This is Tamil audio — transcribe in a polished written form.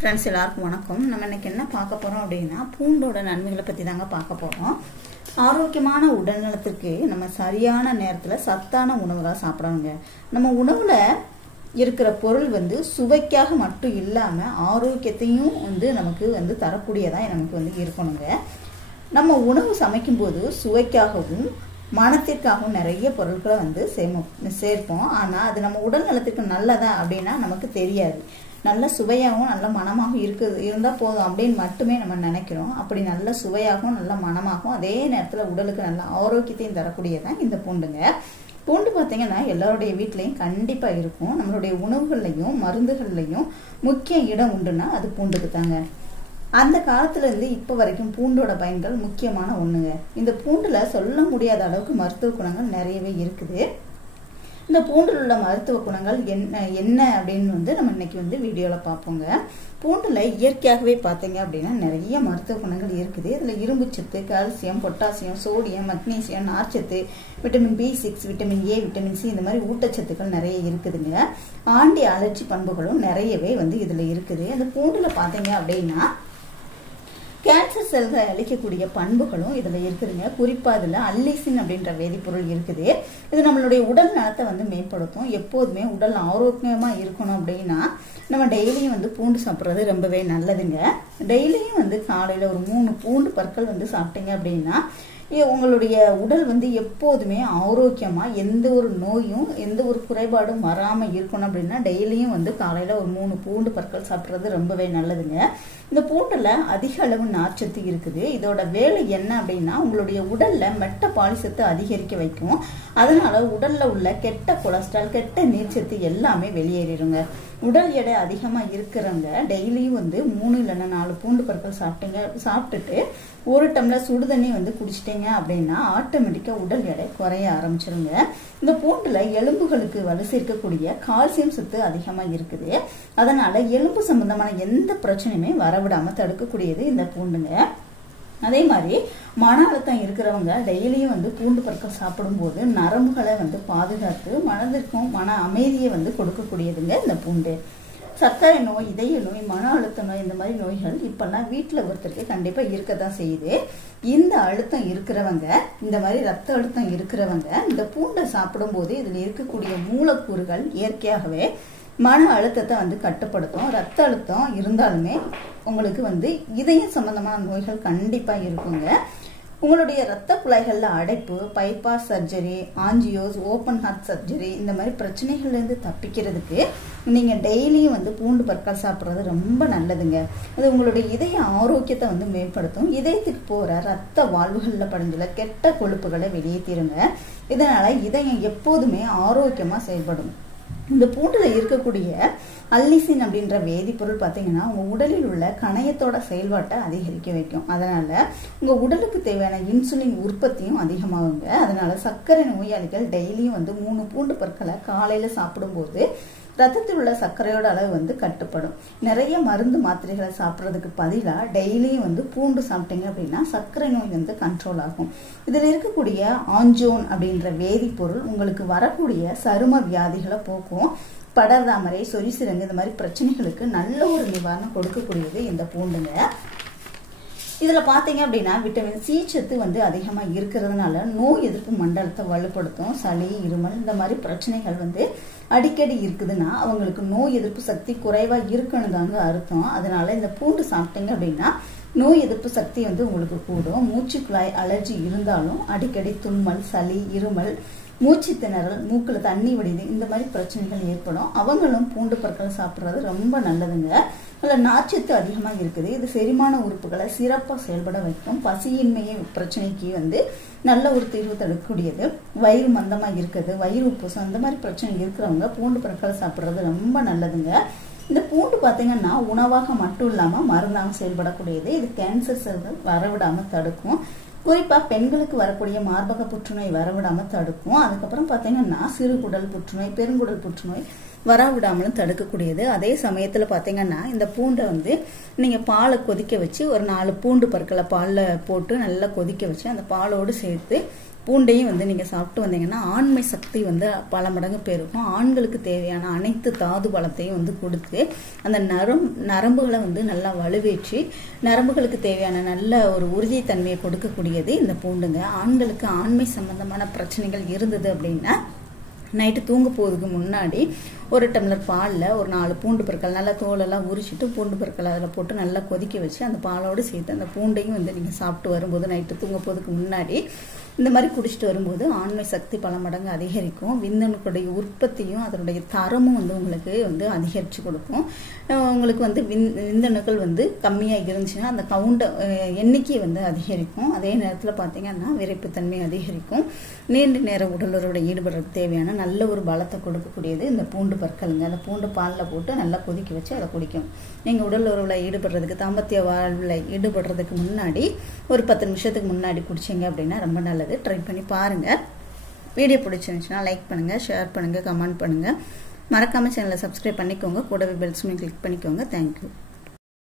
ஃப்ரெண்ட்ஸ் எல்லாருக்கும் வணக்கம். நம்ம இன்னைக்கு என்ன பார்க்க போறோம் அப்படின்னா பூண்டோட நன்மைகளை பத்தி தாங்க பார்க்க போறோம். ஆரோக்கியமான உடல்நலத்திற்கு நம்ம சரியான நேரத்துல சத்தான உணவுகளை சாப்பிடணுங்க. நம்ம உணவுல இருக்கிற பொருள் சுவைக்காக மட்டும் இல்லாம ஆரோக்கியத்தையும் நமக்கு தரக்கூடியதா நமக்கு இருக்கணுங்க. நம்ம உணவு சமைக்கும் போது சுவைக்காகவும் மனத்திற்காகவும் நிறைய பொருட்களை சேர்ப்போம். ஆனா அது நம்ம உடல் நலத்திற்கு நல்லதா அப்படின்னா நமக்கு தெரியாது. நல்ல சுவையாகவும் நல்ல மனமாகவும் இருந்தா போதும் அப்படின்னு மட்டுமே நம்ம நினைக்கிறோம். அப்படி நல்ல சுவையாகவும் நல்ல மனமாகவும் அதே நேரத்துல உடலுக்கு நல்ல ஆரோக்கியத்தையும் தரக்கூடியதான் இந்த பூண்டுங்க. பூண்டு பார்த்தீங்கன்னா எல்லாருடைய வீட்லையும் கண்டிப்பா இருக்கும். நம்மளுடைய உணவுகள்லையும் மருந்துகள்லையும் முக்கிய இடம் உண்டுன்னா அது பூண்டுக்கு தாங்க. அந்த காலத்துல இருந்து இப்ப வரைக்கும் பூண்டோட பயன்கள் முக்கியமான ஒண்ணுங்க. இந்த பூண்டுல சொல்ல முடியாத அளவுக்கு மருத்துவ குணங்கள் நிறையவே இருக்குது. இந்த பூண்டில் உள்ள மருத்துவ குணங்கள் என்ன அப்படின்னு நம்ம இன்னைக்கு வீடியோல பார்ப்போங்க. பூண்டுல இயற்கையாகவே பார்த்தீங்க அப்படின்னா நிறைய மருத்துவ குணங்கள் இருக்குது. இதுல இரும்பு சத்து, கால்சியம், பொட்டாசியம், சோடியம், மக்னீசியம், நார்ச்சத்து, vitamin B6, vitamin A, vitamin C இந்த மாதிரி ஊட்டச்சத்துக்கள் நிறைய இருக்குதுங்க. ஆன்டி அலர்ஜி பண்புகளும் நிறையவே இதுல இருக்குது. அந்த பூண்டுல பார்த்தீங்க அப்படின்னா கேன்சர் செல்களை அழிக்கக்கூடிய பண்புகளும் இதுல இருக்குதுங்க. குறிப்பா இதுல அல்லிசின் அப்படின்ற வேதிப்பொருள் இருக்குது. இது நம்மளுடைய உடல் நலத்தை மேம்படுத்தும். எப்போதுமே உடல் ஆரோக்கியமா இருக்கணும் அப்படின்னா நம்ம டெய்லியும் பூண்டு சாப்பிட்றது ரொம்பவே நல்லதுங்க. டெய்லியும் காலையில ஒரு 3 பூண்டு பற்கள் சாப்பிட்டீங்க அப்படின்னா உங்களுடைய உடல் எப்போதுமே ஆரோக்கியமா எந்த ஒரு நோயும் எந்த ஒரு குறைபாடும் வராம இருக்கணும் அப்படின்னா டெய்லியும் காலையில ஒரு 3 பூண்டு பற்கள் சாப்பிட்றது ரொம்பவே நல்லதுங்க. இந்த பூண்டுல அதிக அளவு நார்ச்சத்து இருக்குது. இதோட வேலை என்ன அப்படின்னா உங்களுடைய உடல்ல மெட்டபாலிசத்தை அதிகரிக்க வைக்கும். அதனால உடல்ல உள்ள கெட்ட கொலஸ்ட்ரால், கெட்ட நீர்ச்சத்து எல்லாமே வெளியேறிடுங்க. உடல் எடை அதிகமா இருக்கிறவங்க டெய்லியும் 3 இல்லைன்னா 4 பூண்டு பற்கள் சாப்பிட்டுட்டு 1 டம்ளர் சுடுதண்ணி குடிச்சிட்டீங்க அப்படின்னா ஆட்டோமேட்டிக்கா உடல் எடை குறைய ஆரம்பிச்சிருங்க. இந்த பூண்டுல எலும்புகளுக்கு வலு சேர்க்கக்கூடிய கால்சியம் சத்து அதிகமா இருக்குது. அதனால எலும்பு சம்பந்தமான எந்த பிரச்சனையுமே வரவிடாம தடுக்கக்கூடியது இந்த பூண்டுங்க. அதே மாதிரி மன அழுத்தம் இருக்கிறவங்க டெய்லியும் பூண்டு பற்கள் சாப்பிடும் போது நரம்புகளை பாதுகாத்து மனதிற்கும் மன அமைதியை கொடுக்கக்கூடியதுங்க இந்த பூண்டு. சர்க்கரை நோய், இதய நோய், மன அழுத்த நோய் இந்த மாதிரி நோய்கள் இப்பெல்லாம் வீட்டுல ஒருத்தருக்கு கண்டிப்பா இருக்கதான் செய்யுது. இந்த அழுத்தம் இருக்கிறவங்க, இந்த மாதிரி ரத்த அழுத்தம் இருக்கிறவங்க இந்த பூண்டை சாப்பிடும் போது இதுல இருக்கக்கூடிய மூலக்கூறுகள் இயற்கையாகவே மன அழுத்தத்தை கட்டுப்படுத்தும். ரத்த அழுத்தம் இருந்தாலுமே உங்களுக்கு இதயம் சம்பந்தமான நோய்கள் கண்டிப்பா இருக்குங்க. உங்களுடைய ரத்த குழாய்கள்ல அடைப்பு, bypass surgery, angios, open heart surgery இந்த மாதிரி பிரச்சனைகள்ல இருந்து தப்பிக்கிறதுக்கு நீங்க டெய்லியும் பூண்டு பற்கள் சாப்பிட்றது ரொம்ப நல்லதுங்க. அது உங்களுடைய இதய ஆரோக்கியத்தை மேம்படுத்தும். இதயத்துக்கு போற ரத்த வாழ்வுகள்ல படிஞ்சுள்ள கெட்ட கொழுப்புகளை வெளியேற்றிருங்க. இதனால இதயம் எப்போதுமே ஆரோக்கியமா செயல்படும். இந்த பூண்டுல இருக்கக்கூடிய அல்லிசின் அப்படின்ற வேதிப்பொருள் பார்த்தீங்கன்னா உங்க உடலில் உள்ள கணையத்தோட செயல்பாட்டை அதிகரிக்க வைக்கும். அதனால உங்க உடலுக்கு தேவையான இன்சுலின் உற்பத்தியும் அதிகமாகுங்க. அதனால சர்க்கரை நோயாளிகள் டெய்லியும் 3 பூண்டு பற்களை காலையில சாப்பிடும் போது ரத்தத்தில் உள்ள சர்க்கரையோட அளவு கட்டுப்படும். நிறைய மருந்து மாத்திரைகளை சாப்பிட்றதுக்கு பதிலாக டெய்லியும் பூண்டு சாப்பிட்டீங்க அப்படின்னா சர்க்கரை நோய் கண்ட்ரோல் ஆகும். இதில் இருக்கக்கூடிய ஆஞ்சோன் அப்படின்ற வேதிப்பொருள் உங்களுக்கு வரக்கூடிய சரும வியாதிகளை போக்கும். படர்தாமரை, சொரிசிரங்கு இந்த மாதிரி பிரச்சனைகளுக்கு நல்ல ஒரு நிவாரணம் கொடுக்கக்கூடியது இந்த பூண்டுங்க. இதுல பாத்தீங்க அப்படின்னா விட்டமின் C சத்து அதிகமா இருக்கிறதுனால நோய் எதிர்ப்பு மண்டலத்தை வலுப்படுத்தும். சளி, இருமல் இந்த மாதிரி பிரச்சனைகள் அடிக்கடி இருக்குதுன்னா அவங்களுக்கு நோய் எதிர்ப்பு சக்தி குறைவா இருக்குன்னு தாங்க அர்த்தம். அதனால இந்த பூண்டு சாப்பிட்டீங்க அப்படின்னா நோய் எதிர்ப்பு சக்தி உங்களுக்கு கூடும். மூச்சு குழாய் அலர்ஜி இருந்தாலும் அடிக்கடி தும்மல், சளி, இருமல், மூச்சு திணறல், மூக்குல தண்ணி வடிது இந்த மாதிரி பிரச்சனைகள் ஏற்படும். அவங்களும் பூண்டு பற்கள் சாப்பிட்றது ரொம்ப நல்லதுங்க. அதில் நார்ச்சத்து அதிகமா இருக்குது. இது செரிமான உறுப்புகளை சிறப்பாக செயல்பட வைக்கும். பசியின்மையை பிரச்சனைக்கு நல்ல ஒரு தீர்வு தரக்கூடியது. வயிறு மந்தமா இருக்குது, வயிறு உப்புசம் அந்த மாதிரி பிரச்சனை இருக்கிறவங்க பூண்டு பற்கள் சாப்பிட்றது ரொம்ப நல்லதுங்க. இந்த பூண்டு பார்த்தீங்கன்னா உணவாக மட்டும் இல்லாம மருந்தாக செயல்படக்கூடியது. இது கேன்சர் செல்கள் வரவிடாம தடுக்கும். குறிப்பா பெண்களுக்கு வரக்கூடிய மார்பக புற்றுநோய் வரவிடாம தடுக்கும். அதுக்கப்புறம் பாத்தீங்கன்னா சிறுகுடல் புற்றுநோய், பெருங்குடல் புற்றுநோய் வரவிடாமலும் தடுக்கக்கூடியது. அதே சமயத்துல பாத்தீங்கன்னா இந்த பூண்டை நீங்க பாலை கொதிக்க வச்சு ஒரு 4 பூண்டு பற்களை பால்ல போட்டு நல்லா கொதிக்க வச்சு அந்த பாலோடு சேர்த்து பூண்டையும் வந்து நீங்கள் சாப்பிட்டு வந்தீங்கன்னா ஆண்மை சக்தி வந்து பல மடங்கு பெருகும். ஆண்களுக்கு தேவையான அனைத்து தாது பலத்தையும் வந்து கொடுத்து அந்த நரம்புகளை வந்து நல்லா வலுவேற்றி நரம்புகளுக்கு தேவையான நல்ல ஒரு உறுதித்தன்மையை கொடுக்கக்கூடியது இந்த பூண்டுங்க. ஆண்களுக்கு ஆண்மை சம்பந்தமான பிரச்சனைகள் இருந்தது அப்படின்னா நைட்டு தூங்க போகிறதுக்கு முன்னாடி ஒரு டம்ளர் பாலில் ஒரு 4 பூண்டு பற்கள் நல்லா தோலெல்லாம் உரிச்சிட்டு பூண்டு பற்கள் அதில் போட்டு நல்லா கொதிக்க வச்சு அந்த பாலோடு சேர்த்து அந்த பூண்டையும் வந்து நீங்கள் சாப்பிட்டு வரும்போது நைட்டு தூங்க போகிறதுக்கு முன்னாடி இந்த மாதிரி குடிச்சிட்டு வரும்போது ஆண்மை சக்தி பல மடங்கு அதிகரிக்கும். விந்தணுக்களுடைய உற்பத்தியும் அதனுடைய தரமும் வந்து உங்களுக்கு வந்து அதிகரித்து கொடுக்கும். உங்களுக்கு வந்து விந்தணுக்கள் வந்து கம்மியாக இருந்துச்சுன்னா அந்த எண்ணிக்கை வந்து அதிகரிக்கும். அதே நேரத்தில் பார்த்தீங்கன்னா விரைப்புத்தன்மை அதிகரிக்கும். நீண்ட நேர உடலுறவோட ஈடுபடுறதுக்கு தேவையான நல்ல ஒரு பலத்தை கொடுக்கக்கூடியது இந்த பூண்டு பற்களுங்க. அந்த பூண்டு பாலில் போட்டு நல்லா கொதிக்க வச்சு அதை குடிக்கும். நீங்கள் உடல் உறவில் ஈடுபடுறதுக்கு தாம்பத்திய வாழ்வில் ஈடுபடுறதுக்கு முன்னாடி ஒரு 10 நிமிஷத்துக்கு முன்னாடி குடிச்சிங்க அப்படின்னா ரொம்ப நல்லது. ட்ரை பண்ணி பாருங்கள். வீடியோ பிடிச்சிருந்துச்சுன்னா லைக் பண்ணுங்கள், ஷேர் பண்ணுங்கள், கமெண்ட் பண்ணுங்கள். மறக்காமல் சேனலை சப்ஸ்கிரைப் பண்ணிக்கோங்க. கூடவே பெல் சிம்மை கிளிக் பண்ணிக்கோங்க. தேங்க்யூ.